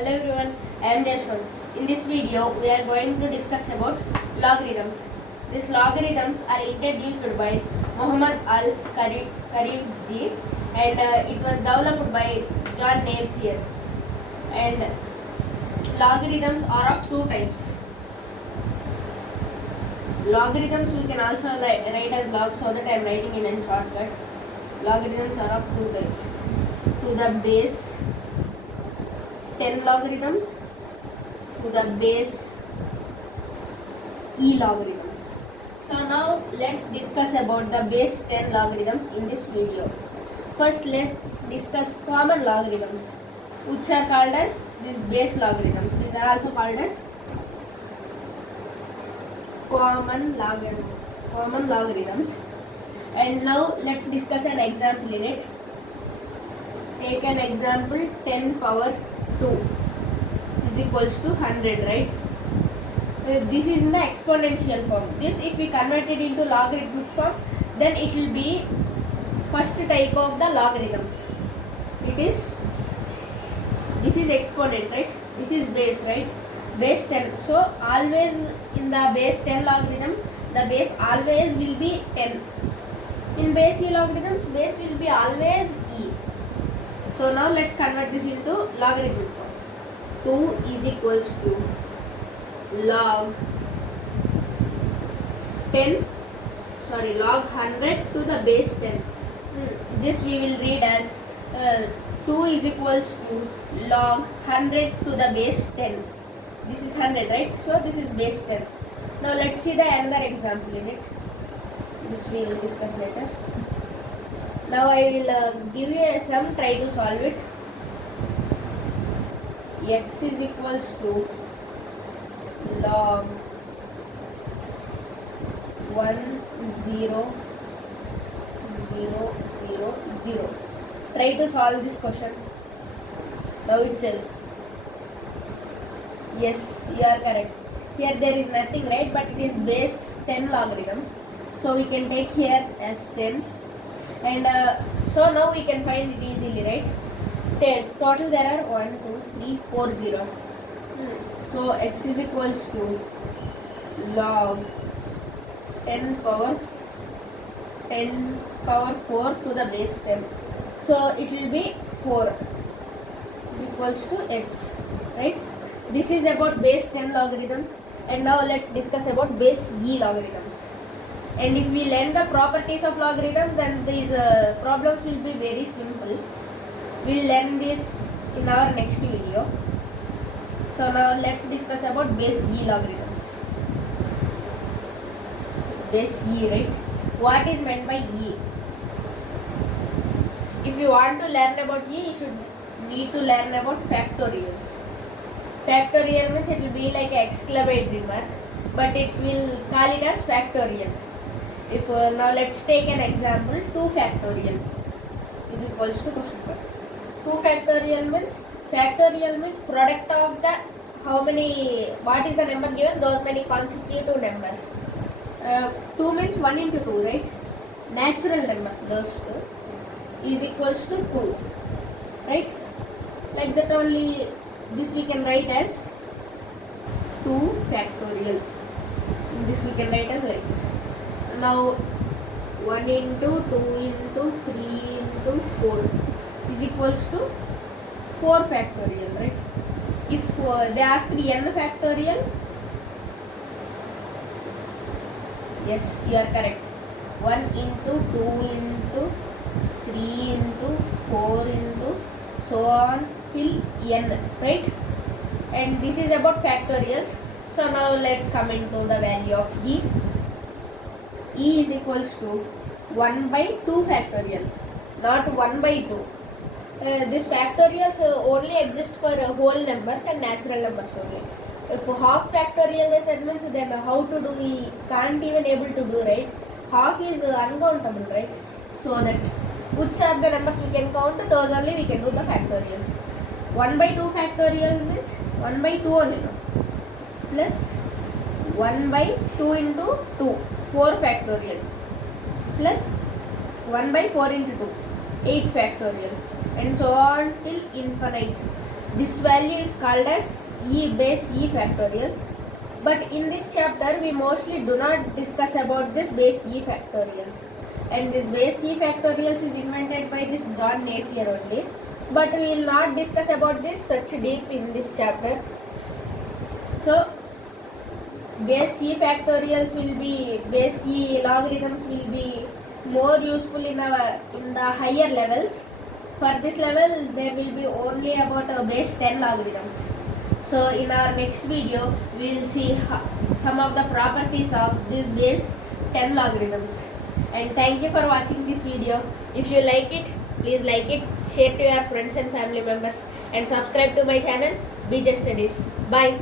Hello everyone, I am Jashwant. In this video, we are going to discuss about logarithms. These logarithms are introduced by Muhammad Al-Khariji and it was developed by John Napier. And logarithms are of two types. Logarithms we can also write as log, so that I am writing in a shortcut. Logarithms are of two types. To the base 10 logarithms to the base e logarithms. So now let's discuss about the base 10 logarithms in this video. First let's discuss common logarithms, which are called as these base logarithms. These are also called as common logarithms. And now let's discuss an example in it. Take an example, 10 power 2 is equals to 100, right? This is in the exponential form. This, if we convert it into logarithmic form, then it will be first type of the logarithms. This is exponent, right? This is base, right? Base 10. So always in the base 10 logarithms, the base always will be 10. In base e logarithms, base will be always e. So now let's convert this into logarithmic form. 2 is equals to log 100 to the base 10. This we will read as 2 is equals to log 100 to the base 10. This is 100, right? So this is base 10. Now let's see the another example in it. This we will discuss later. Now I will give you a sum, try to solve it. X is equals to log 1 0 0 0 0. Try to solve this question now itself. Yes, you are correct. Here there is nothing, right? But it is base 10 logarithms. So we can take here as 10. And so now we can find it easily, right? 10. Total there are 1, 2, 3, 4 zeros. So x is equals to log 10 power 4 to the base 10. So it will be 4 is equals to x, right? This is about base 10 logarithms. And now let's discuss about base e logarithms. And if we learn the properties of logarithms, then these problems will be very simple. We'll learn this in our next video. So now let's discuss about base e logarithms. Base e, right? What is meant by e? If you want to learn about e, you should need to learn about factorials. Factorial means it will be like an exclamatory mark, but it will call it as factorial. If now let's take an example, 2 factorial is equals to question mark. 2 factorial means product of the how many, what is the number given, those many consecutive numbers. 2 means 1 into 2, right? Natural numbers, those 2 is equals to 2, right? Like that only, this we can write as 2 factorial. This we can write as like this. Now 1 into 2 into 3 into 4 is equals to 4 factorial, right? If they asked n factorial, yes, you are correct. 1 into 2 into 3 into 4 into so on till n, right? And this is about factorials. So now let's come into the value of e. E is equals to 1 by 2 factorial, not 1 by 2. This factorials only exist for whole numbers and natural numbers only. If half factorial they said means, then how to do, we can't even able to do, right? Half is uncountable, right? So that which are the numbers we can count, those only we can do the factorials. 1 by 2 factorial means 1 by 2 only, no? Plus 1 by 2 into 2, 4 factorial, plus 1 by 4 into 2, 8 factorial, and so on till infinite. This value is called as e base e factorials. But in this chapter we mostly do not discuss about this base e factorials, and this base e factorials is invented by this John Napier only, but we will not discuss about this such deep in this chapter. So base e factorials will be, base e logarithms will be more useful in the higher levels. For this level there will be only about base 10 logarithms. So in our next video we will see some of the properties of this base 10 logarithms. And thank you for watching this video. If you like it, please like it, share to your friends and family members, and subscribe to my channel BJ Studies. Bye.